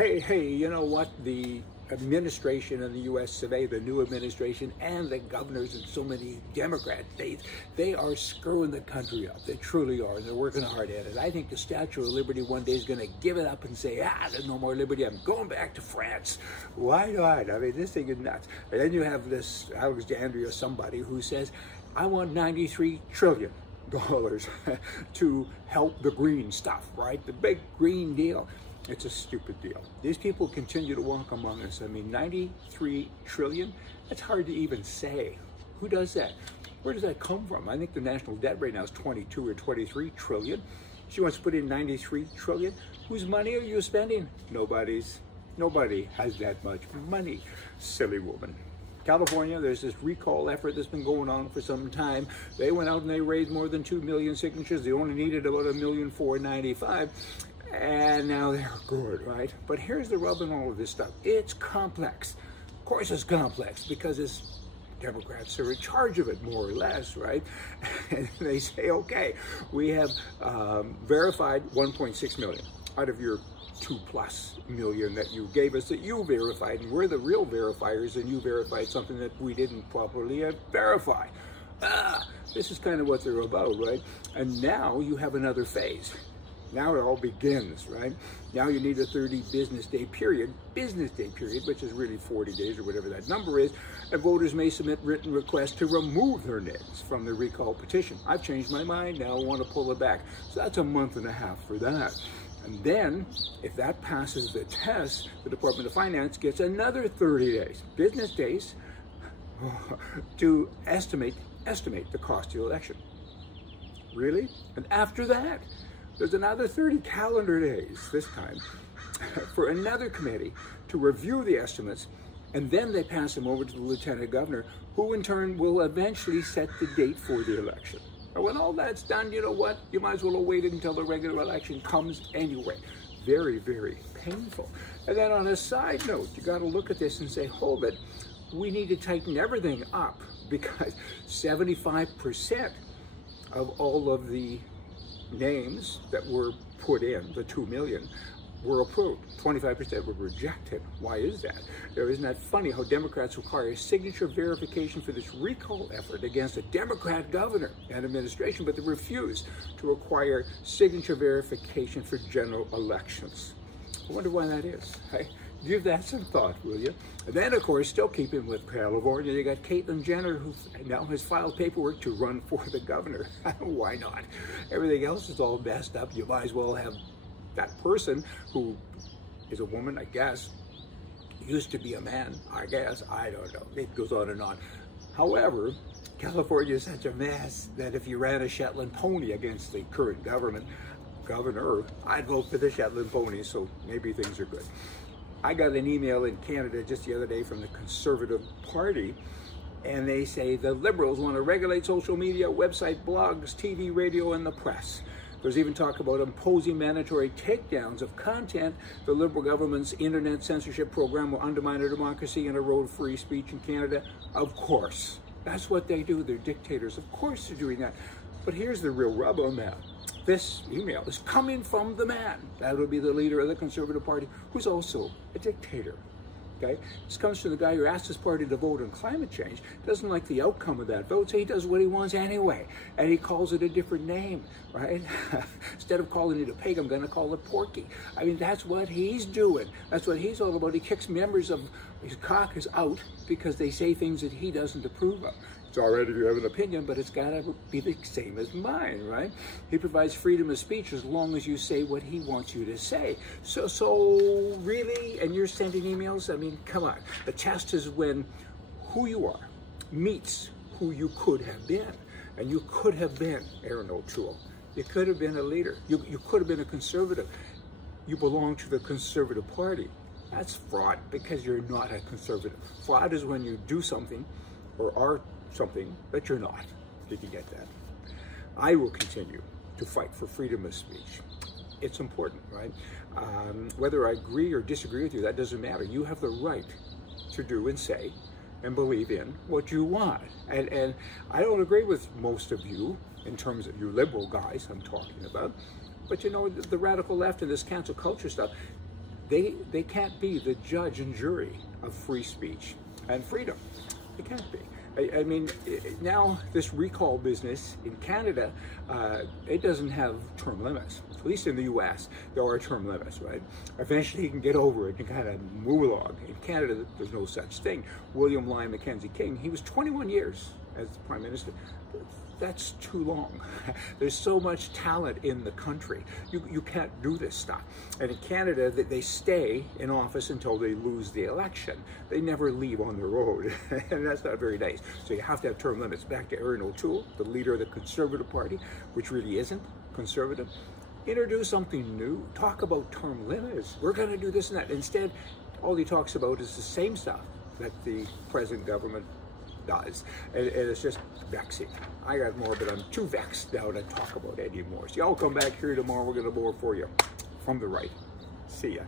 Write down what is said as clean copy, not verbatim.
Hey, you know what? The administration in the U.S. today, the new administration and the governors in so many Democrat states, they are screwing the country up. They truly are. They're working hard at it. I think the Statue of Liberty one day is going to give it up and say, there's no more liberty. I'm going back to France. Why not? I mean, this thing is nuts. And then you have this Alexandria somebody who says, I want $93 trillion to help the green stuff, right? The big green deal. It's a stupid deal. These people continue to walk among us. I mean, 93 trillion, that's hard to even say. Who does that? Where does that come from? I think the national debt right now is 22 or 23 trillion. She wants to put in 93 trillion. Whose money are you spending? Nobody's. Nobody has that much money. Silly woman. California, there's this recall effort that's been going on for some time. They went out and they raised more than 2 million signatures. They only needed about 1,495,000. And now they're good, right? But here's the rub in all of this stuff. It's complex. Of course it's complex because it's Democrats are in charge of it, more or less, right? And they say, okay, we have verified 1.6 million out of your 2+ million that you gave us that you verified, and we're the real verifiers, and you verified something that we didn't properly verify. This is kind of what they're about, right? And now you have another phase. Now it all begins, right? Now you need a 30 business day period, which is really 40 days or whatever that number is, and voters may submit written requests to remove their names from the recall petition. I've changed my mind, now I want to pull it back. So that's a month and a half for that. And then, if that passes the test, the Department of Finance gets another 30 days, business days, to estimate the cost of the election. Really? And after that, there's another 30 calendar days, this time, for another committee to review the estimates, and then they pass them over to the lieutenant governor, who in turn will eventually set the date for the election. And when all that's done, you know what? You might as well have waited until the regular election comes anyway. Very, very painful. And then on a side note, you got to look at this and say, hold it, we need to tighten everything up, because 75% of all of the names that were put in, the 2 million, were approved. 25% were rejected. Why is that? Isn't that funny how Democrats require signature verification for this recall effort against a Democrat governor and administration, but they refuse to require signature verification for general elections? I wonder why that is. Hey? Give that some thought, will you? And then, of course, still keeping with California, you got Caitlyn Jenner, who now has filed paperwork to run for the governor. Why not? Everything else is all messed up. You might as well have that person, who is a woman, I guess, used to be a man, I guess. I don't know. It goes on and on. However, California is such a mess that if you ran a Shetland pony against the current governor, I'd vote for the Shetland pony, so maybe things are good. I got an email in Canada just the other day from the Conservative Party, and they say the Liberals want to regulate social media, website, blogs, TV, radio, and the press. There's even talk about imposing mandatory takedowns of content. The Liberal government's internet censorship program will undermine our democracy and erode free speech in Canada. Of course. That's what they do. They're dictators. Of course they're doing that. But here's the real rub on that. This email is coming from the man that would be the leader of the Conservative Party, who's also a dictator. Okay? This comes from the guy who asked his party to vote on climate change, doesn't like the outcome of that vote, so he does what he wants anyway, and he calls it a different name, right? Instead of calling it a pig, I'm going to call it Porky. I mean, that's what he's doing. That's what he's all about. He kicks members of his caucus out because they say things that he doesn't approve of. It's all right if you have an opinion, but it's got to be the same as mine, right? He provides freedom of speech as long as you say what he wants you to say. So really? And you're sending emails? I mean, come on. The test is when who you are meets who you could have been. And you could have been Aaron O'Toole. You could have been a leader. You could have been a conservative. You belong to the Conservative Party. That's fraud, because you're not a conservative. Fraud is when you do something or are something that you're not. Did you get that? I will continue to fight for freedom of speech. It's important, right? Whether I agree or disagree with you, that doesn't matter. You have the right to do and say and believe in what you want. And I don't agree with most of you in terms of you liberal guys I'm talking about, but you know, the radical left and this cancel culture stuff, they can't be the judge and jury of free speech and freedom. They can't be. I mean, now this recall business in Canada, it doesn't have term limits. At least in the U.S., there are term limits, right? Eventually you can get over it and kind of move along. In Canada, there's no such thing. William Lyon Mackenzie King, he was 21 years as the Prime Minister. That's too long. There's so much talent in the country. You can't do this stuff. And in Canada, they stay in office until they lose the election. They never leave on the road, and that's not very nice. So you have to have term limits. Back to Erin O'Toole, the leader of the Conservative Party, which really isn't conservative. Introduce something new. Talk about term limits. We're going to do this and that. Instead, all he talks about is the same stuff that the present government does, and it's just vexing. I got more, but I'm too vexed now to talk about it anymore. So y'all come back here tomorrow. We're going to more for you from the right. See ya.